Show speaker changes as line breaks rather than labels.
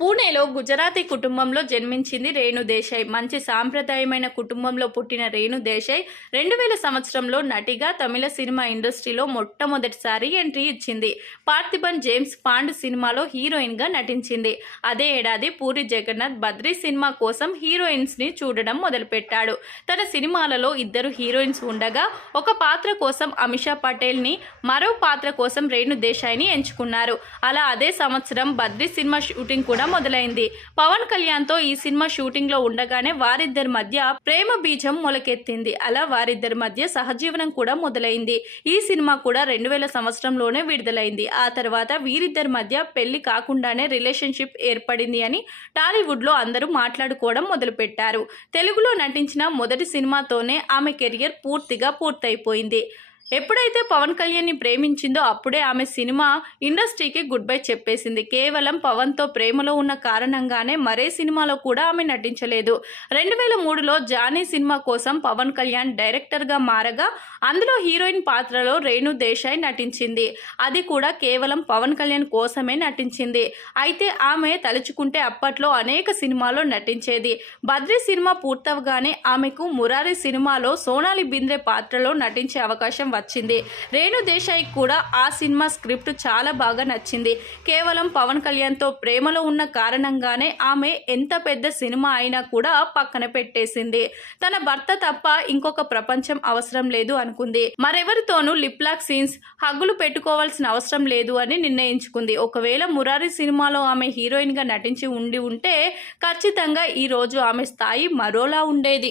పూణేలో గుజరాతీ కుటుంబంలో జన్మించింది రేణు దేశాయ్. మంచి సాంప్రదాయమైన కుటుంబంలో పుట్టిన రేణు దేశాయ్ రెండు వేల సంవత్సరంలో నటిగా తమిళ సినిమా ఇండస్ట్రీలో మొట్టమొదటిసారి ఎంట్రీ ఇచ్చింది. పార్థిబన్ జేమ్స్ పాండ్ సినిమాలో హీరోయిన్గా నటించింది. అదే ఏడాది పూరి జగన్నాథ్ బద్రీ సినిమా కోసం హీరోయిన్స్ని చూడడం మొదలుపెట్టాడు. తన సినిమాలలో ఇద్దరు హీరోయిన్స్ ఉండగా ఒక పాత్ర కోసం అమిషా పటేల్ని మరో పాత్ర కోసం రేణు దేశాయ్ని ఎంచుకున్నారు. అలా అదే సంవత్సరం బద్రీ సినిమా షూటింగ్ కూడా మొదలైంది. పవన్ కళ్యాణ్తో ఈ సినిమా షూటింగ్లో ఉండగానే వారిద్దరి మధ్య ప్రేమ బీజం మొలకెత్తింది. అలా వారిద్దరి మధ్య సహజీవనం కూడా మొదలైంది. ఈ సినిమా కూడా రెండు వేల సంవత్సరంలోనే విడుదలైంది. ఆ తర్వాత వీరిద్దరి మధ్య పెళ్ళి కాకుండానే రిలేషన్షిప్ ఏర్పడింది అని టాలీవుడ్లో అందరూ మాట్లాడుకోవడం మొదలుపెట్టారు. తెలుగులో నటించిన మొదటి సినిమాతోనే ఆమె కెరియర్ పూర్తిగా పూర్తయిపోయింది. ఎప్పుడైతే పవన్ కళ్యాణ్ని ప్రేమించిందో అప్పుడే ఆమె సినిమా ఇండస్ట్రీకి గుడ్ బై చెప్పేసింది. కేవలం పవన్తో ప్రేమలో ఉన్న కారణంగానే మరే సినిమాలో కూడా ఆమె నటించలేదు. రెండు వేల మూడులో జానీ సినిమా కోసం పవన్ కళ్యాణ్ డైరెక్టర్గా మారగా అందులో హీరోయిన్ పాత్రలో రేణు దేశాయ్ నటించింది. అది కూడా కేవలం పవన్ కళ్యాణ్ కోసమే నటించింది. అయితే ఆమె తలుచుకుంటే అప్పట్లో అనేక సినిమాల్లో నటించేది. బద్రీ సినిమా పూర్తవగానే ఆమెకు మురారి సినిమాలో సోనాలి బింద్రే పాత్రలో నటించే అవకాశం వచ్చింది. రేణు దేశాయ్ కూడా ఆ సినిమా స్క్రిప్ట్ చాలా బాగా నచ్చింది. కేవలం పవన్ కళ్యాణ్తో ప్రేమలో ఉన్న కారణంగానే ఆమె ఎంత పెద్ద సినిమా అయినా కూడా పక్కన పెట్టేసింది. తన భర్త తప్ప ఇంకొక ప్రపంచం అవసరం లేదు అనుకుంది. మరెవరితోనూ లిప్లాక్ సీన్స్ హగ్గులు పెట్టుకోవాల్సిన అవసరం లేదు అని నిర్ణయించుకుంది. ఒకవేళ మురారి సినిమాలో ఆమె హీరోయిన్గా నటించి ఉండి ఉంటే ఖచ్చితంగా ఈ రోజు ఆమె స్థాయి మరోలా ఉండేది.